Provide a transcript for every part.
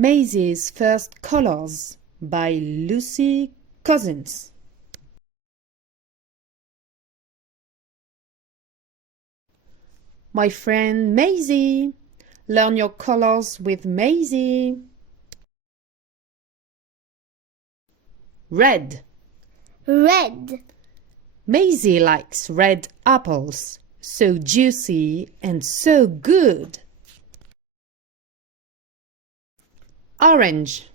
Maisy's First Colors by Lucy Cousins. My friend Maisy, learn your colors with Maisy. Red. Red. Maisy likes red apples, so juicy and so good. Orange.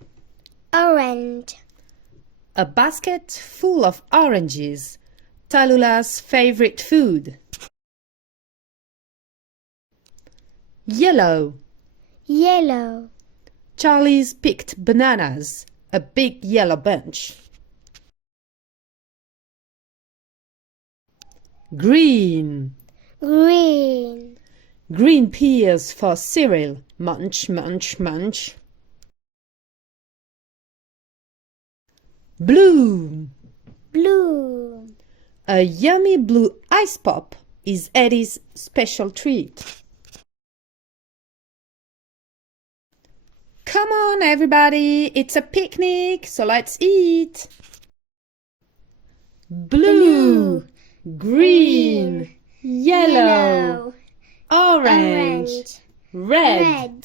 Orange. A basket full of oranges, Talula's favorite food. Yellow. Yellow. Charlie's picked bananas, a big yellow bunch. Green. Green. Green peas for cereal, munch, munch, munch. Blue. Blue. A yummy blue ice pop is Eddie's special treat. Come on, everybody, it's a picnic, so let's eat. Blue, green, yellow, orange, red.